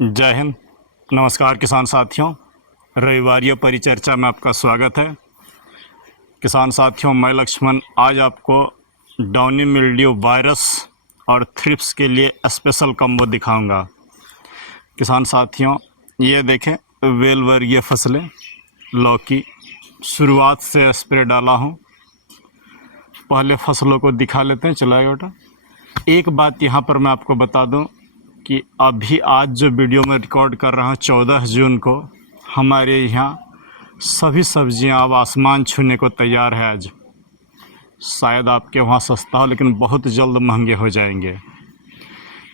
जय हिंद। नमस्कार किसान साथियों, रविवारीय परिचर्चा में आपका स्वागत है। किसान साथियों, मैं लक्ष्मण आज आपको डाउनी मिल्ड्यू वायरस और थ्रिप्स के लिए स्पेशल कम्बो दिखाऊंगा। किसान साथियों, ये देखें, वेल वर्गीय फसलें, लौकी शुरुआत से स्प्रे डाला हूँ। पहले फसलों को दिखा लेते हैं, चलाएगा बेटा। एक बात यहाँ पर मैं आपको बता दूँ कि अभी आज जो वीडियो में रिकॉर्ड कर रहा हूँ 14 जून को, हमारे यहाँ सभी सब्जियां अब आसमान छूने को तैयार है। आज शायद आपके वहाँ सस्ता हो, लेकिन बहुत जल्द महंगे हो जाएंगे।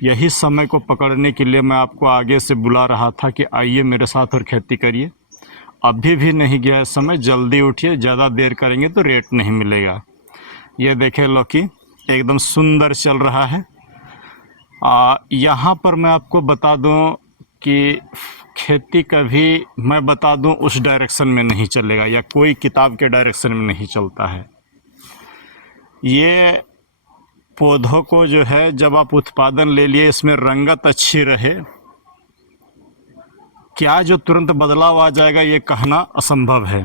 यही समय को पकड़ने के लिए मैं आपको आगे से बुला रहा था कि आइए मेरे साथ और खेती करिए। अभी भी नहीं गया है समय, जल्दी उठिए, ज़्यादा देर करेंगे तो रेट नहीं मिलेगा। ये देखें, लौकी एकदम सुंदर चल रहा है। यहाँ पर मैं आपको बता दूं कि खेती कभी, मैं बता दूं, उस डायरेक्शन में नहीं चलेगा या कोई किताब के डायरेक्शन में नहीं चलता है। ये पौधों को जो है, जब आप उत्पादन ले लिए, इसमें रंगत अच्छी रहे, क्या जो तुरंत बदलाव आ जाएगा ये कहना असंभव है।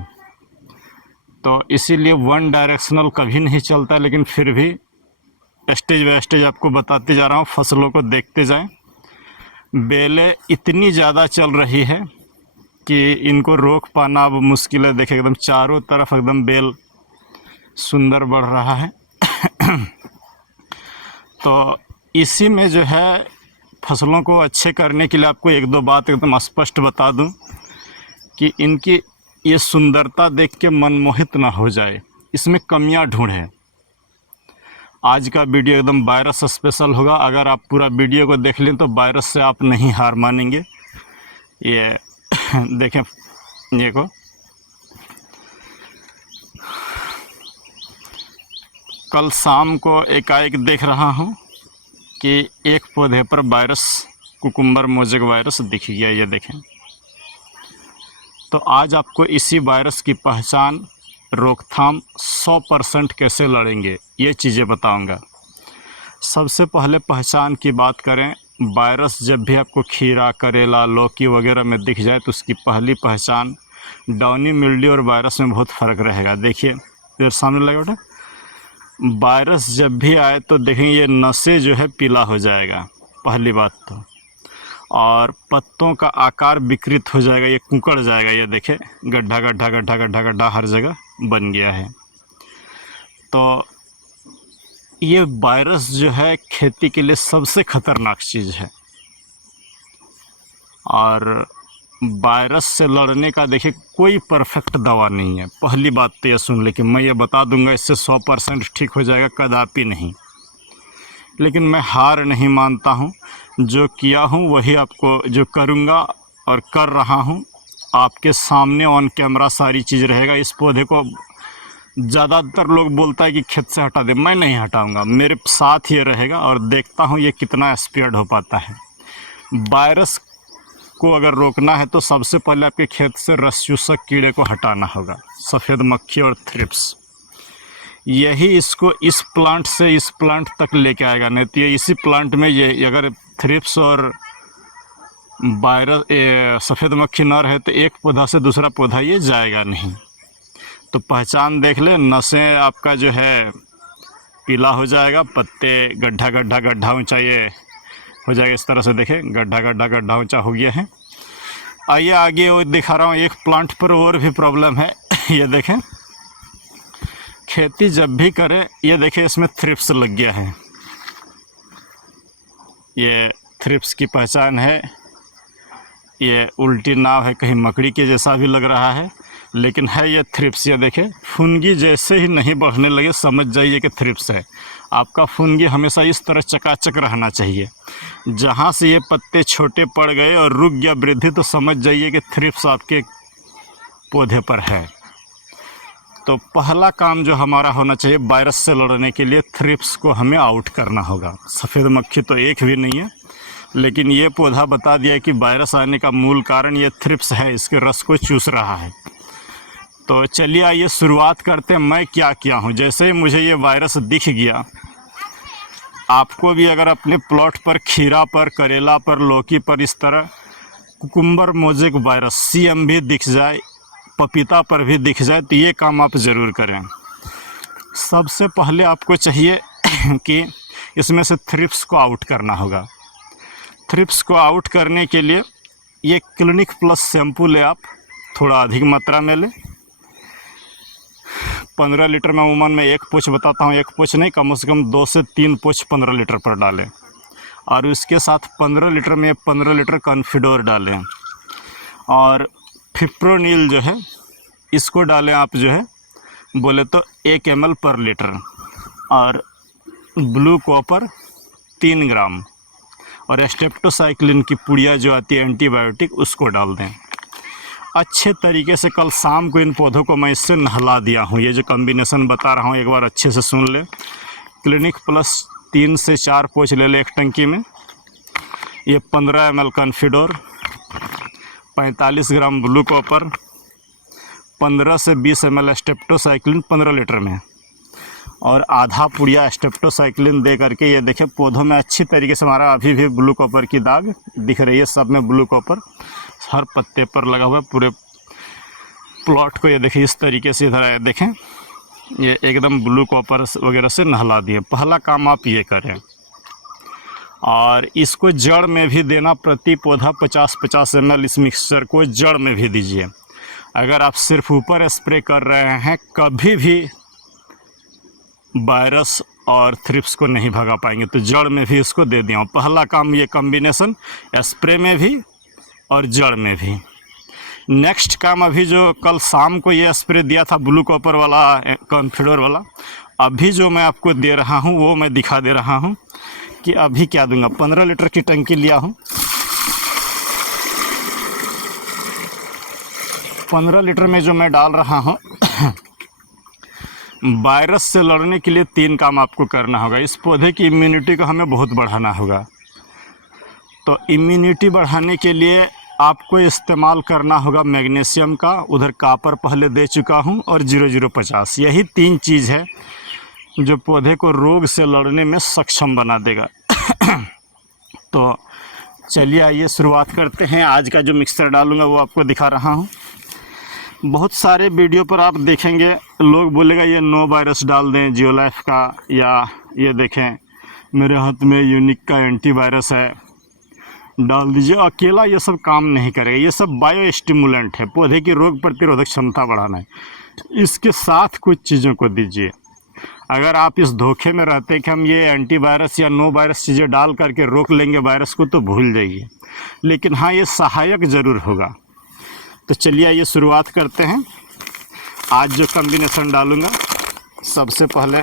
तो इसीलिए वन डायरेक्शनल कभी नहीं चलता, लेकिन फिर भी स्टेज बाय स्टेज आपको बताते जा रहा हूँ। फसलों को देखते जाएं। बेलें इतनी ज़्यादा चल रही है कि इनको रोक पाना अब मुश्किल है। देखें, एकदम चारों तरफ एकदम बेल सुंदर बढ़ रहा है। तो इसी में जो है, फसलों को अच्छे करने के लिए आपको एक दो बात एकदम स्पष्ट बता दूं कि इनकी ये सुंदरता देख के मनमोहित ना हो जाए, इसमें कमियां ढूंढें। आज का वीडियो एकदम वायरस स्पेशल होगा। अगर आप पूरा वीडियो को देख लें तो वायरस से आप नहीं हार मानेंगे। ये देखें, ये को कल शाम को एकाएक देख रहा हूँ कि एक पौधे पर वायरस, कुकुम्बर मोजेक वायरस दिख गया। ये देखें। तो आज आपको इसी वायरस की पहचान, रोकथाम 100% कैसे लड़ेंगे, ये चीज़ें बताऊंगा। सबसे पहले पहचान की बात करें, वायरस जब भी आपको खीरा, करेला, लौकी वगैरह में दिख जाए तो उसकी पहली पहचान, डाउनी मिल्ड्यू और वायरस में बहुत फ़र्क रहेगा। देखिए, फिर सामने लगा बेटा, वायरस जब भी आए तो देखें ये नसें जो है पीला हो जाएगा, पहली बात तो, और पत्तों का आकार विकृत हो जाएगा, ये कुकड़ जाएगा। ये देखें, गड्ढा गड्ढा गड्ढा गड्ढा गड्ढा हर जगह बन गया है। तो ये वायरस जो है खेती के लिए सबसे ख़तरनाक चीज़ है। और वायरस से लड़ने का देखिए कोई परफेक्ट दवा नहीं है। पहली बात तो ये सुन ले कि मैं ये बता दूंगा इससे 100% ठीक हो जाएगा, कदापि नहीं। लेकिन मैं हार नहीं मानता हूँ। जो किया हूँ वही आपको, जो करूँगा और कर रहा हूँ, आपके सामने ऑन कैमरा सारी चीज़ रहेगा। इस पौधे को ज़्यादातर लोग बोलता है कि खेत से हटा दे, मैं नहीं हटाऊंगा, मेरे साथ ये रहेगा और देखता हूँ ये कितना स्प्रेड हो पाता है। वायरस को अगर रोकना है तो सबसे पहले आपके खेत से रस चूसक कीड़े को हटाना होगा, सफ़ेद मक्खी और थ्रिप्स। यही इसको इस प्लांट से इस प्लांट तक लेके आएगा। नहीं तो ये इसी प्लांट में ये अगर थ्रिप्स और वायरस, सफ़ेद मक्खी न रहे तो एक पौधा से दूसरा पौधा ये जाएगा नहीं। तो पहचान देख ले, नसें आपका जो है पीला हो जाएगा, पत्ते गड्ढा गड्ढा गड्ढा ऊंचा ये हो जाएगा। इस तरह से देखें, गड्ढा गड्ढा गड्ढा ऊंचा हो गया है। आइए आगे वो दिखा रहा हूँ। एक प्लांट पर और भी प्रॉब्लम है। ये देखें, खेती जब भी करें, ये देखें इसमें थ्रिप्स लग गया है। ये थ्रिप्स की पहचान है। ये उल्टी नाव है, कहीं मकड़ी के जैसा भी लग रहा है, लेकिन है ये थ्रिप्स। ये देखें, फुनगी जैसे ही नहीं बढ़ने लगे समझ जाइए कि थ्रिप्स है। आपका फुनगी हमेशा इस तरह चकाचक रहना चाहिए। जहाँ से ये पत्ते छोटे पड़ गए और रुक गया वृद्धि, तो समझ जाइए कि थ्रिप्स आपके पौधे पर है। तो पहला काम जो हमारा होना चाहिए वायरस से लड़ने के लिए, थ्रिप्स को हमें आउट करना होगा। सफ़ेद मक्खी तो एक भी नहीं है, लेकिन ये पौधा बता दिया कि वायरस आने का मूल कारण ये थ्रिप्स है, इसके रस को चूस रहा है। तो चलिए आइए शुरुआत करते हैं। मैं क्या किया हूँ, जैसे ही मुझे ये वायरस दिख गया, आपको भी अगर अपने प्लॉट पर, खीरा पर, करेला पर, लौकी पर इस तरह कुकुम्बर मोज़ेक वायरस CM भी दिख जाए, पपीता पर भी दिख जाए, तो ये काम आप ज़रूर करें। सबसे पहले आपको चाहिए कि इसमें से थ्रिप्स को आउट करना होगा। थ्रिप्स को आउट करने के लिए ये क्लिनिक प्लस शैम्पू ले, आप थोड़ा अधिक मात्रा में लें। 15 लीटर में उमन में 1 पोछ बताता हूँ, 1 पोछ नहीं, कम से कम 2 से 3 पोछ 15 लीटर पर डालें। और उसके साथ 15 लीटर में 15 लीटर कॉन्फिडोर डालें। और फिप्रोनिल जो है इसको डालें आप, जो है बोले तो 1 ml पर लीटर। और ब्लू कॉपर 3 ग्राम और स्टेप्टोसाइक्लिन की पुड़िया जो आती है एंटीबायोटिक, उसको डाल दें अच्छे तरीके से। कल शाम को इन पौधों को मैं इससे नहला दिया हूँ। ये जो कॉम्बिनेशन बता रहा हूँ एक बार अच्छे से सुन ले। क्लिनिक प्लस 3 से 4 पोछ ले ले एक टंकी में। ये 15 ml Confidor, 45 gram Blue copper, 15 से 20 ml स्टेप्टोसाइक्लिन 15 लीटर में, और आधा पुड़िया स्टेप्टोसाइक्लिन दे करके, ये देखें पौधों में अच्छी तरीके से हमारा अभी भी ब्लू कॉपर की दाग दिख रही है। सब में ब्लू कॉपर हर पत्ते पर लगा हुआ है। पूरे प्लॉट को ये देखिए इस तरीके से, इधर देखें ये एकदम ब्लू कॉपर वगैरह से नहला दिए। पहला काम आप ये करें। और इसको जड़ में भी देना, प्रति पौधा 50-50 ml इस मिक्सचर को जड़ में भी दीजिए। अगर आप सिर्फ ऊपर स्प्रे कर रहे हैं, कभी भी वायरस और थ्रिप्स को नहीं भगा पाएंगे, तो जड़ में भी इसको दे दिया। पहला काम ये कॉम्बिनेशन स्प्रे में भी और जड़ में भी। नेक्स्ट काम, अभी जो कल शाम को ये स्प्रे दिया था ब्लू कॉपर वाला, कॉन्फिडोर वाला, अभी जो मैं आपको दे रहा हूँ वो मैं दिखा दे रहा हूँ कि अभी क्या दूंगा। 15 लीटर की टंकी लिया हूँ। 15 लीटर में जो मैं डाल रहा हूँ वायरस से लड़ने के लिए 3 काम आपको करना होगा। इस पौधे की इम्यूनिटी को हमें बहुत बढ़ाना होगा। तो इम्यूनिटी बढ़ाने के लिए आपको इस्तेमाल करना होगा मैग्नीशियम का। उधर कॉपर पहले दे चुका हूं, और 0050। यही 3 चीज़ है जो पौधे को रोग से लड़ने में सक्षम बना देगा। तो चलिए आइए शुरुआत करते हैं। आज का जो मिक्सचर डालूंगा वो आपको दिखा रहा हूं। बहुत सारे वीडियो पर आप देखेंगे लोग बोलेगा ये नो वायरस डाल दें जियोलाइफ का, या ये देखें मेरे हाथ में यूनिक का एंटीवायरस है डाल दीजिए। अकेला ये सब काम नहीं करेगा। ये सब बायो स्टिमुलेंट है, पौधे की रोग प्रतिरोधक क्षमता बढ़ाना है। इसके साथ कुछ चीज़ों को दीजिए। अगर आप इस धोखे में रहते हैं कि हम ये एंटीवायरस या नो वायरस चीज़ें डाल करके रोक लेंगे वायरस को, तो भूल जाइए। लेकिन हाँ, ये सहायक ज़रूर होगा। तो चलिए ये शुरुआत करते हैं। आज जो कॉम्बिनेशन डालूँगा, सबसे पहले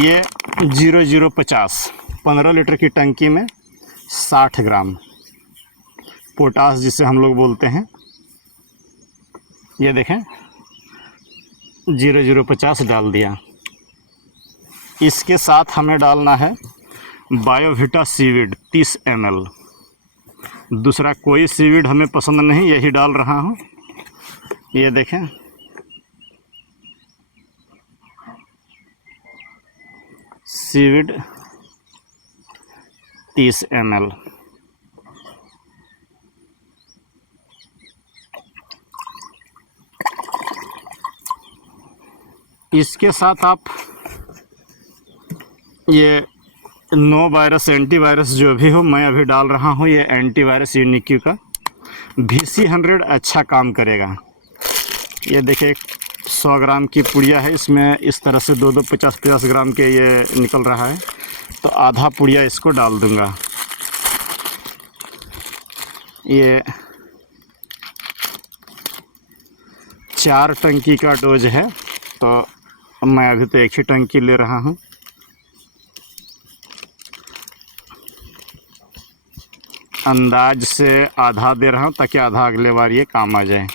ये 0050 15 लीटर की टंकी में 60 ग्राम पोटास जिसे हम लोग बोलते हैं, ये देखें 0050 डाल दिया। इसके साथ हमें डालना है बायोविटा सीवीड 30 ml। दूसरा कोई सीवीड हमें पसंद नहीं, यही डाल रहा हूँ। ये देखें सीवीड 30 ml। इसके साथ आप ये नो वायरस एंटीवायरस जो भी हो, मैं अभी डाल रहा हूँ ये एंटीवायरस यूनिक्यू का VC100 अच्छा काम करेगा। ये देखिए 100 ग्राम की पुड़िया है, इसमें इस तरह से 2-2 50-50 ग्राम के ये निकल रहा है। तो आधा पुड़िया इसको डाल दूंगा। ये 4 टंकी का डोज है, तो मैं अभी तो 1 ही टंकी ले रहा हूँ। अंदाज से आधा दे रहा हूँ ताकि आधा अगले बार ये काम आ जाए।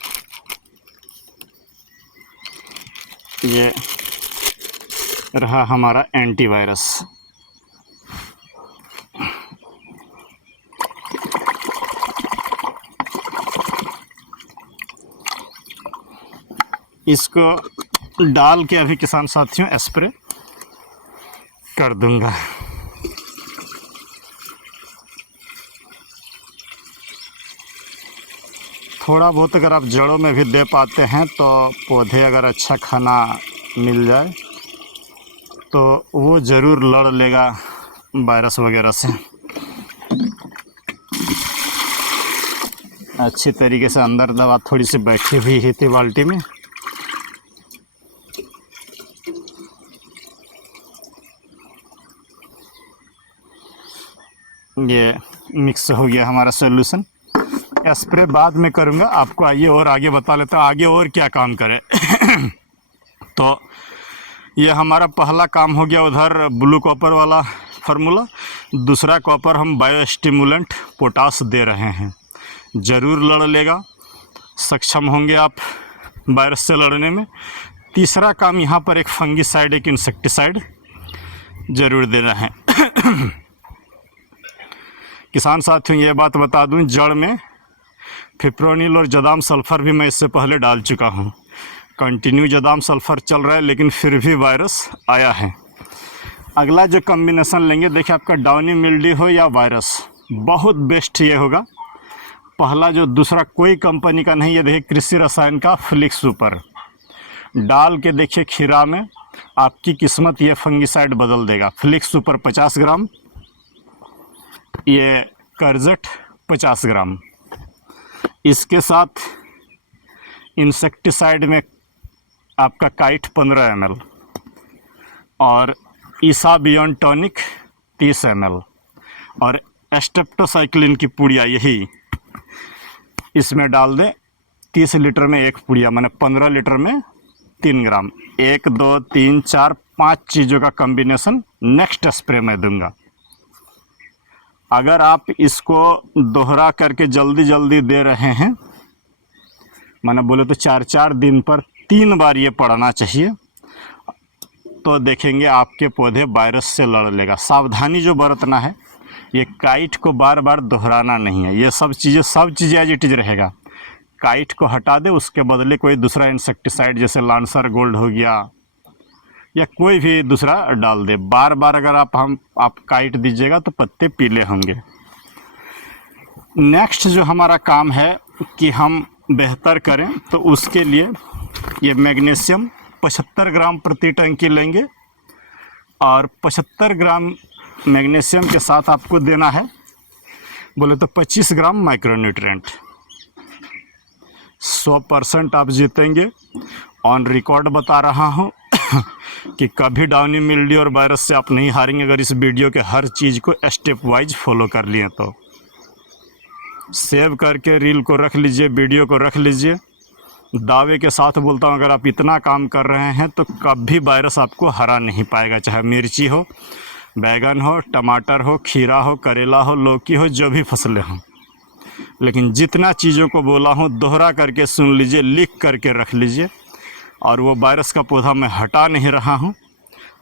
ये रहा हमारा एंटीवायरस। इसको डाल के अभी किसान साथियों स्प्रे कर दूंगा। थोड़ा बहुत अगर आप जड़ों में भी दे पाते हैं तो पौधे अगर अच्छा खाना मिल जाए तो वो ज़रूर लड़ लेगा वायरस वगैरह से। अच्छी तरीके से अंदर दवा थोड़ी सी बैठी हुई ही थी बाल्टी में। ये मिक्स हो गया हमारा सॉल्यूशन। स्प्रे बाद में करूँगा, आपको आइए और आगे बता लेता हूँ आगे और क्या काम करे। तो ये हमारा पहला काम हो गया उधर ब्लू कॉपर वाला फार्मूला। दूसरा कॉपर हम बायो स्टिमुलेंट पोटास दे रहे हैं, ज़रूर लड़ लेगा, सक्षम होंगे आप वायरस से लड़ने में। तीसरा काम यहाँ पर एक फंगीसाइड, एक इंसेक्टिसाइड ज़रूर देना है। किसान साथियों ये बात बता दूं, जड़ में फिप्रोनिल और जदाम सल्फ़र भी मैं इससे पहले डाल चुका हूं। कंटिन्यू जदाम सल्फ़र चल रहा है लेकिन फिर भी वायरस आया है। अगला जो कॉम्बिनेशन लेंगे, देखिए आपका डाउनी मिल्ड्यू हो या वायरस, बहुत बेस्ट ये होगा। पहला जो दूसरा कोई कंपनी का नहीं, ये देखिए कृषि रसायन का फ्लिक्स सुपर डाल के देखिए खीरा में, आपकी किस्मत ये फंगीसाइड बदल देगा। फ्लिक्स सुपर 50 ग्राम, ये करजट 50 ग्राम। इसके साथ इंसेक्टिसाइड में आपका काइट 15 ml और ईसा बियॉन्ड टॉनिक 30 ml और स्टेप्टोसाइक्लिन की पुड़िया यही इसमें डाल दें। 30 लीटर में एक पुड़िया, माने 15 लीटर में 3 ग्राम। 1 2 3 4 5 चीज़ों का कॉम्बिनेशन नेक्स्ट स्प्रे में दूंगा। अगर आप इसको दोहरा करके जल्दी जल्दी दे रहे हैं, माना बोले तो 4-4 दिन पर 3 बार ये पड़ना चाहिए, तो देखेंगे आपके पौधे वायरस से लड़ लेगा। सावधानी जो बरतना है, ये काइट को बार बार दोहराना नहीं है। ये सब चीज़ें एज इट इज रहेगा। काइट को हटा दे, उसके बदले कोई दूसरा इंसेक्टिसाइड जैसे लांसर गोल्ड हो गया या कोई भी दूसरा डाल दे। बार बार अगर आप काइट दीजिएगा तो पत्ते पीले होंगे। नेक्स्ट जो हमारा काम है कि हम बेहतर करें, तो उसके लिए ये मैग्नीशियम 75 ग्राम प्रति टंकी लेंगे और 75 ग्राम मैग्नीशियम के साथ आपको देना है बोले तो 25 ग्राम माइक्रोन्यूट्रिएंट। 100% आप जीतेंगे। ऑन रिकॉर्ड बता रहा हूँ कि कभी डाउनी मिल्ड्यू और वायरस से आप नहीं हारेंगे अगर इस वीडियो के हर चीज़ को स्टेप वाइज फॉलो कर लिए तो। सेव करके रील को रख लीजिए, वीडियो को रख लीजिए। दावे के साथ बोलता हूँ, अगर आप इतना काम कर रहे हैं तो कभी वायरस आपको हरा नहीं पाएगा। चाहे मिर्ची हो, बैगन हो, टमाटर हो, खीरा हो, करेला हो, लौकी हो, जो भी फसलें हों। लेकिन जितना चीज़ों को बोला हूँ दोहरा करके सुन लीजिए, लिख करके रख लीजिए। और वो वायरस का पौधा मैं हटा नहीं रहा हूँ।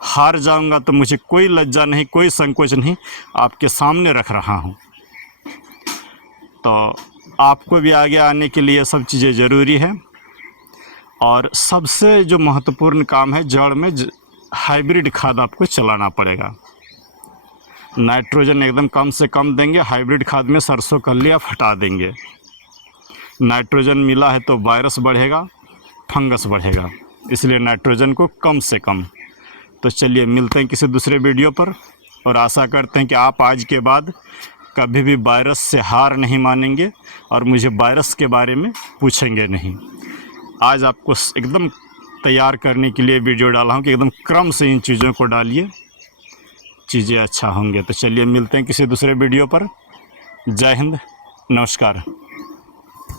हार जाऊंगा तो मुझे कोई लज्जा नहीं, कोई संकोच नहीं, आपके सामने रख रहा हूँ। तो आपको भी आगे आने के लिए सब चीज़ें ज़रूरी है। और सबसे जो महत्वपूर्ण काम है, जड़ में हाइब्रिड खाद आपको चलाना पड़ेगा। नाइट्रोजन एकदम कम से कम देंगे। हाइब्रिड खाद में सरसों कल्ली आप हटा देंगे। नाइट्रोजन मिला है तो वायरस बढ़ेगा, फंगस बढ़ेगा, इसलिए नाइट्रोजन को कम से कम। तो चलिए मिलते हैं किसी दूसरे वीडियो पर, और आशा करते हैं कि आप आज के बाद कभी भी वायरस से हार नहीं मानेंगे और मुझे वायरस के बारे में पूछेंगे नहीं। आज आपको एकदम तैयार करने के लिए वीडियो डाला हूँ कि एकदम क्रम से इन चीज़ों को डालिए, चीज़ें अच्छा होंगे। तो चलिए मिलते हैं किसी दूसरे वीडियो पर। जय हिंद, नमस्कार।